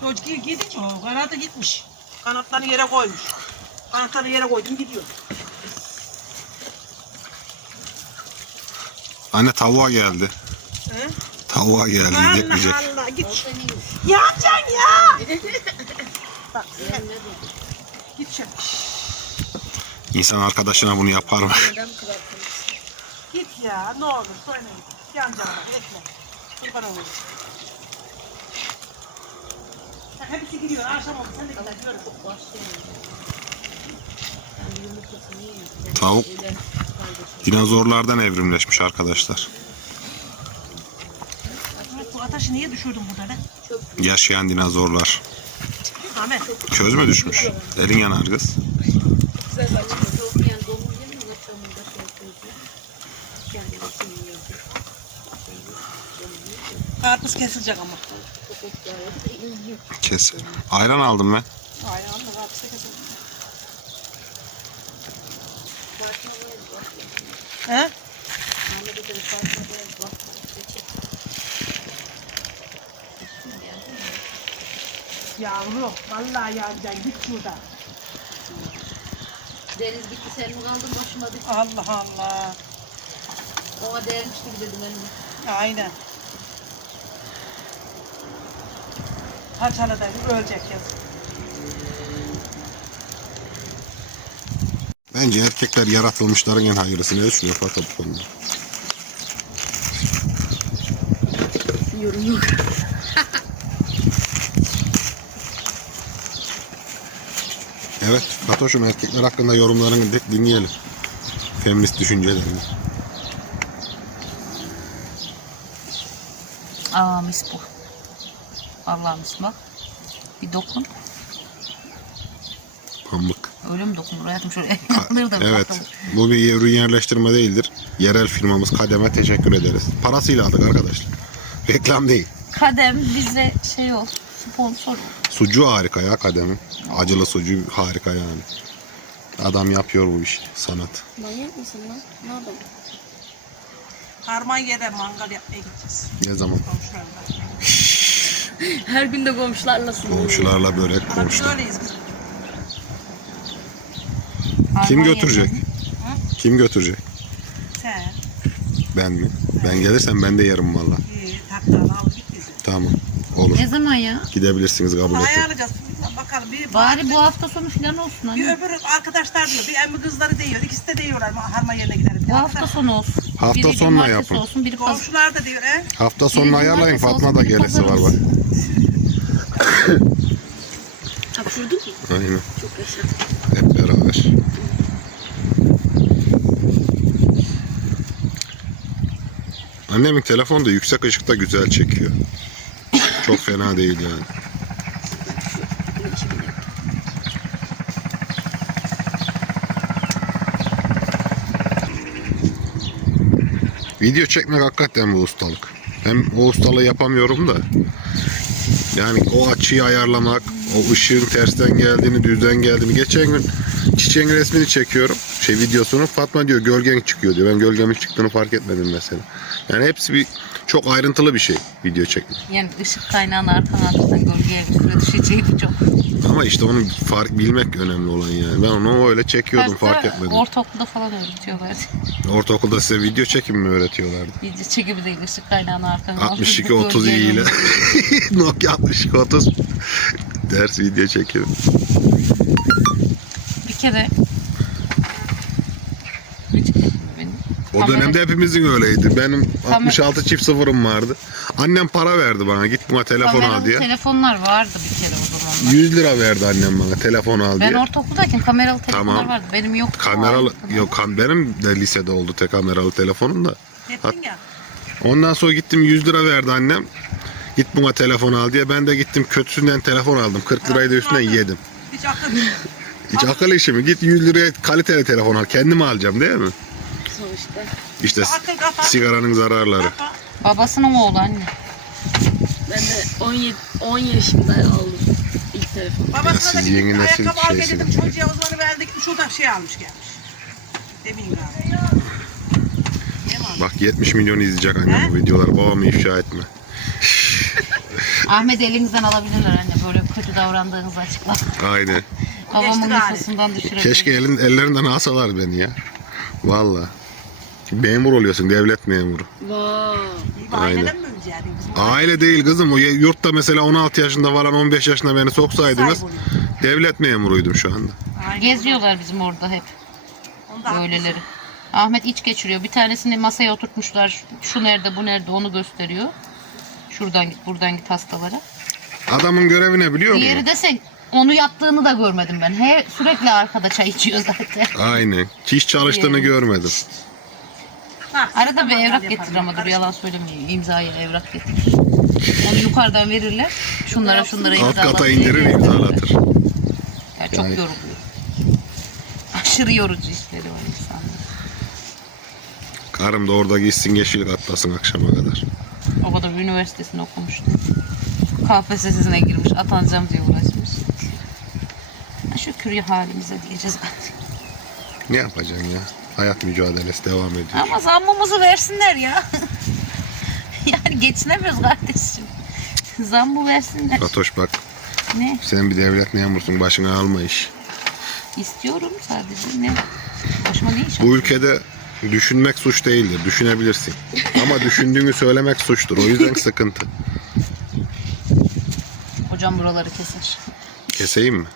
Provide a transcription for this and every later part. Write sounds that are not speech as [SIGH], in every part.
Çocuk gi- gidince o kanadı gitmiş. Kanatlarını yere koymuş. Kanatlarını yere koydum gidiyor. Anne tavuğa geldi. He? Tavuğa geldi yiyecek. Allah Allah git. Yanacaksın ya. [LAUGHS] Bak sen. Git şöyle. İnsan arkadaşına bunu yapar mı? Git ya ne olur oynayın. Yanacaksın etme. Kurban olayım. Ha, Hepsi gidiyor akşam oldu sen de diyorum. Tavuk dinozorlardan evrimleşmiş arkadaşlar. Ahmet, Bu ateşi niye düşürdün burada lan? Yaşayan dinozorlar. Ahmet. Köz mü düşmüş? Elin yanar kız. Karpuz kesilecek ama. Kes. Ayran aldım ben. Aynen da. He? Yavrum, vallahi yanacaksın git şuradan. Deniz gitti sen mi kaldın başıma düştü. Allah Allah. Ona değermiş gibi dedim önüme. Aynen. Parçalı da ölecek yazık. Bence erkekler yaratılmışların en hayırlısı. Ne düşünüyor Fatih bu konuda? Yorum yok. [LAUGHS] Evet Fatoş'um erkekler hakkında yorumlarını de- dinleyelim. Feminist düşüncelerini. Aa mis bu. Allah mis bak. Bir dokun. Pamuk. Öyle mi dokunur hayatım şuraya? Kaldırdım. Evet. bakalım. Bu bir ürün yerleştirme değildir. Yerel firmamız Kadem'e teşekkür ederiz. Parasıyla aldık arkadaşlar. Reklam değil. Kadem bize şey ol. Sponsor ol. Sucuğu harika ya Kadem'in. Acılı sucuğu harika yani. Adam yapıyor bu işi. Sanat. Manyak mısın lan? Ne yapalım? Harman yere mangal yapmaya gideceğiz. Ne zaman? Komşularla. Her gün de komşularla Komşularla börek Ama biz komşular. öyleyiz biz. Kim götürecek? Kim götürecek? Sen. Ben mi? Ben gelirsem ben de yerim valla. İyi, taklarını al git bizi. Tamam. Olur. Ne zaman ya? Gidebilirsiniz kabul ettim. Ayarlayacağız. Bakalım bir Bari bu hafta sonu falan olsun Bir hani. öbür arkadaşlar diyor. Bir emmi kızları diyor. İkisi de diyorlar harma yerine gidelim. Bu hafta sonu olsun. Hafta biri sonuna cumartesi yapın. olsun, biri pazar. Komşular da diyor. He? Hafta sonunu Biri ayarlayın. cumartesi Fatma olsun, da biri gelesi var bak. Hapşurduk mu? Aynen. Çok yaşa. Hep beraber. Annemin telefonu da yüksek ışıkta güzel çekiyor. Çok fena değil yani. Video çekmek hakikaten bu ustalık. Hem o ustalığı yapamıyorum da. Yani o açıyı ayarlamak, o ışığın tersten geldiğini, düzden geldiğini. Geçen gün çiçeğin resmini çekiyorum. Şey videosunu. Fatma diyor gölgen çıkıyor diyor. Ben gölgemin çıktığını fark etmedim mesela. Yani hepsi bir çok ayrıntılı bir şey video çekmek. Yani ışık kaynağını arkadan arkadan gölgeye bir süre düşeceğiydi çok. Ama işte onu fark bilmek önemli olan yani. Ben onu öyle çekiyordum fark Derste etmedim. Ortaokulda falan öğretiyorlardı. [LAUGHS] Ortaokulda size video çekimi mi öğretiyorlardı? Video çekimi değil ışık kaynağını arkadan 62 30 iyi ile [LAUGHS] Nokia 62 30 ders video çekiyor. Bir kere. O Kamera- dönemde hepimizin öyleydi. Benim 66 çift sıfırım vardı. Annem para verdi bana. Git buna telefon al Kameralı diye. telefonlar vardı bir kere o zamanlar. 100 lira verdi annem bana telefon al Ben diye. ortaokuldayken kameralı telefonlar Tamam. vardı. Benim yoktu. Kameralı yok kan- benim de lisede oldu tek kameralı telefonum da. Ettin ya. Ondan sonra gittim 100 lira verdi annem. Git buna telefon al diye. Ben de gittim kötüsünden telefon aldım. 40 lirayı da üstüne yedim. Hiç akıl Hiç akıl işi mi? Git 100 liraya kaliteli telefon al. Kendim alacağım değil mi? Sonuçta. İşte Akıl kafa. sigaranın zararları. Kafa. Babasının oğlu anne. Ben de 17 10 yaşında aldım telefonu. Babasına siz da gidip yeni nesil ayakkabı al şeysiniz. dedim çocuğa o zaman verdik. Şurada şey almış gelmiş. Demeyeyim galiba. Ne var? Bak 70 milyon izleyecek annem bu videoları. Babamı ifşa etme. Ahmet elinizden alabilirler anne böyle kötü davrandığınızı açıkla. Aynen. Babamın gari. nüfusundan düşürebilir. Keşke elin, ellerinden alsalar beni ya. Valla. Memur oluyorsun, devlet memuru. Vay. Bir aileden mi kızım? Aile değil kızım. O ye- yurtta mesela 16 yaşında falan 15 yaşında beni soksaydınız Sahibi devlet memuruydum şu anda. Aynen. Geziyorlar bizim orada hep haklısın. böyleleri. Ahmet iç geçiriyor. Bir tanesini masaya oturtmuşlar. Şu nerede bu nerede onu gösteriyor. Şuradan git buradan git hastalara. Adamın görevi ne biliyor Diğeri musun? de sen onu yaptığını da görmedim ben. He, sürekli arkada çay içiyor zaten. Aynen. Hiç çalıştığını Diğeri. görmedim. Ha, Arada bir evrak getirir ama dur yalan söylemiyor. İmzaya evrak getirir. Onu yukarıdan verirler. Şunlara şunlara Alt imzalat. kata indirir imzalatır. Ya çok Yani- yoruluyor. Aşırı yorucu işleri var insanların. Karım da orada gitsin yeşillik atlasın akşama kadar. O kadar üniversitesini okumuştu. KPSS'sine girmiş, atanacağım diye uğraşmış. Ha, Şükür ya halimize diyeceğiz. Ne yapacaksın ya? Hayat mücadelesi devam ediyor. Ama zammımızı versinler ya. [LAUGHS] yani geçinemiyoruz kardeşim. Zammı versinler. Fatoş bak Ne? sen bir devlet memursun başına alma iş. İstiyorum sadece ne? Başıma ne iş Bu ülkede düşünmek suç değildir. Düşünebilirsin. Ama düşündüğünü söylemek suçtur. O yüzden [LAUGHS] sıkıntı. Hocam buraları keser. Keseyim mi?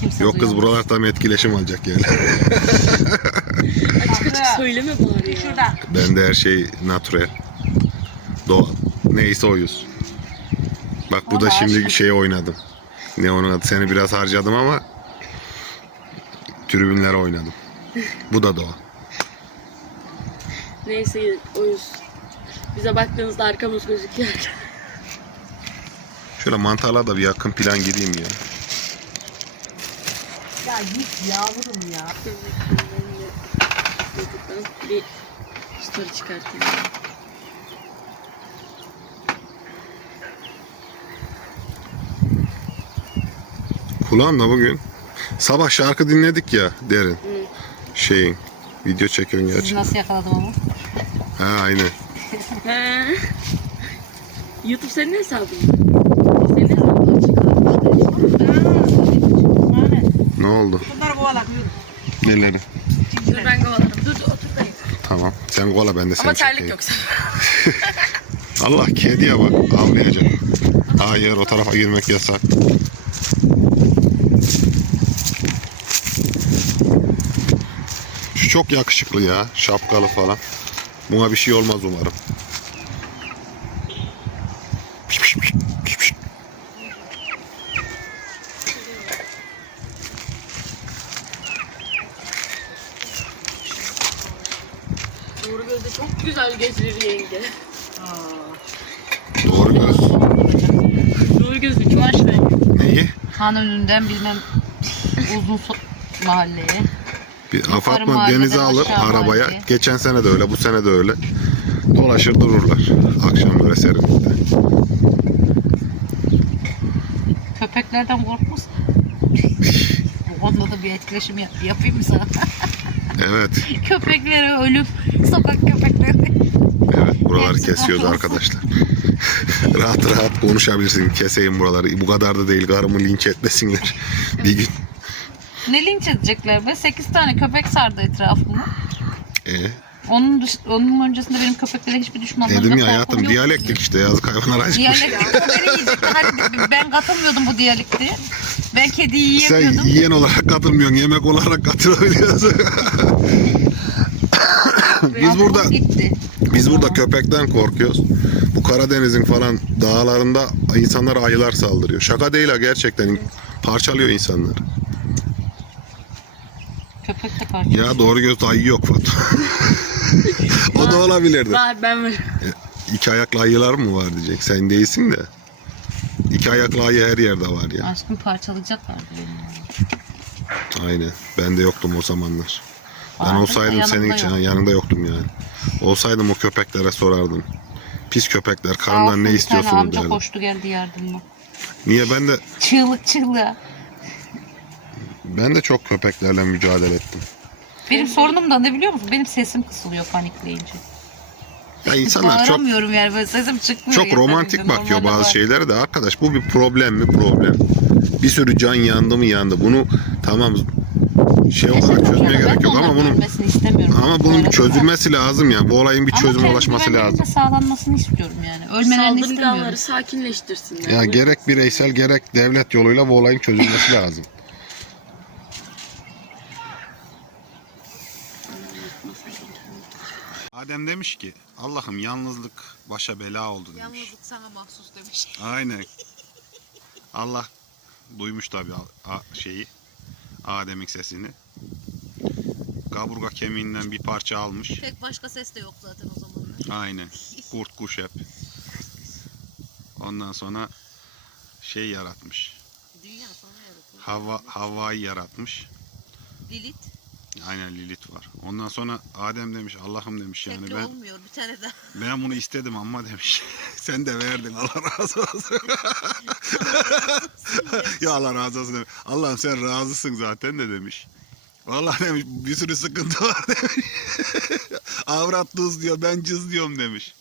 Kimse Yok kız duyamaz. buralardan etkileşim alacak yani. [LAUGHS] Söyleme bari ya. Şurada. Bende her şey natürel. Doğal. Neyse oyuz. Bak bu da Ama şimdi aşk- şey oynadım. Ne onun adı? Seni biraz harcadım ama tribünlere oynadım. Bu da doğal. Neyse oyuz. Bize baktığınızda arkamız gözüküyor. Şöyle mantarla da bir yakın plan gideyim ya. Ya git yavrum ya. YouTube'dan bir story çıkartayım. Kulağım da bugün sabah şarkı dinledik ya derin. Şeyin video çekiyorsun Sizi gerçi. nasıl yakaladım ama? Ha aynen. [LAUGHS] YouTube senin hesabın. Senin hesabın Ne oldu? Bunları kovalak yürü. Neleri? Dur ben kovalarım. Dur dur otur dayı. Tamam. Sen kola ben de seni Ama terlik çekeyim. yoksa. [LAUGHS] Allah kediye bak avlayacak. Hayır o tarafa girmek yasak. Şu çok yakışıklı ya. Şapkalı falan. Buna bir şey olmaz umarım. Doğru gözde çok güzel geçirir yenge. Doğru göz. Doğru gözde çok aşk Neyi? Han önünden bilmem uzun so- mahalleye. Bir mahalleden denize alır arabaya. mahalleye. Geçen sene de öyle, bu sene de öyle. Dolaşır dururlar. Akşam böyle serinlikte. Köpeklerden korkmaz. Onunla da bir etkileşim yap- yapayım mı sana? [LAUGHS] Evet. [LAUGHS] Köpeklere ölüm. Sokak köpekleri. Evet buraları Hepsi kesiyoruz kahrolsun. arkadaşlar. [LAUGHS] rahat rahat konuşabilirsin. Keseyim buraları. Bu kadar da değil. Karımı linç etmesinler. Bir gün. Ne linç edecekler be? 8 tane köpek sardı etrafımı. Ee, Onun dış, onun öncesinde benim köpeklere hiçbir düşmanlığım dedim ya hayatım yok. diyalektik işte yazık hayvanlar acıkmış. Diyalektik ben katılmıyordum bu diyalekti. Ben kediyi Sen yiyemiyordum. yiyen olarak katılmıyorsun. Yemek olarak katılabiliyorsun. [COUGHS] Biz burada gitti. Biz burada köpekten korkuyoruz. Bu Karadeniz'in falan dağlarında insanlara ayılar saldırıyor. Şaka değil ha gerçekten parçalıyor insanları. Köpek de parça. Ya doğru göz ayı yok Fatma. [LAUGHS] o da olabilirdi. Var ben varım. İki ayaklı ayılar mı var diyecek. Sen değilsin de. İki ayaklı ayı her yerde var ya. Aşkım parçalayacaklardı beni. Aynen. Ben de yoktum o zamanlar. Ben da olsaydım senin için yok. yanında yoktum yani. Olsaydım o köpeklere sorardım. Pis köpekler olsun ne istiyorsunuz amca derdim. koştu geldi yardımıma. Niye ben de Çığlık çığlığa. ben de çok köpeklerle mücadele ettim. Benim sorunum da ne biliyor musun? Benim sesim kısılıyor panikleyince. Ya insanlar çok Bağıramıyorum yani böyle sesim çıkmıyor. çok romantik yeterince. bakıyor Normalde bazı bağır- şeylere de arkadaş bu bir problem mi problem. Bir sürü can yandı mı yandı. Bunu tamam şey olarak Yaşadım çözmeye yani. gerek yok ama onların bunun ölmesini istemiyorum. ama Bu bunun bir çözülmesi lazım ya. Bu olayın bir Ama çözüme ulaşması lazım. de sağlanmasını istiyorum yani. Ölmelerini istemiyorum. Sakinleştirsinler. Ya gerek bireysel gerek devlet yoluyla bu olayın çözülmesi lazım. Adem demiş ki Allah'ım yalnızlık başa bela oldu demiş. Yalnızlık sana mahsus demiş. [LAUGHS] Aynen. Allah duymuş tabi şeyi Adem'in sesini. Kaburga kemiğinden bir parça almış. Pek başka ses de yok zaten o zamanlar. Aynen. Kurt kuş hep. Ondan sonra şey yaratmış. Dünya sonra yaratıldı. Havva, Havva'yı yaratmış. Lilith Aynen Lilith var. Ondan sonra Adem demiş Allah'ım demiş yani tekli ben olmuyor bir tane daha. [LAUGHS] ben bunu istedim ama demiş. [LAUGHS] Sen de verdin Allah razı olsun. [LAUGHS] ya Allah razı olsun demiş. Allah'ım sen razısın zaten de demiş. Vallahi demiş bir sürü sıkıntı var demiş. Avrat tuz diyor ben cız diyorum demiş.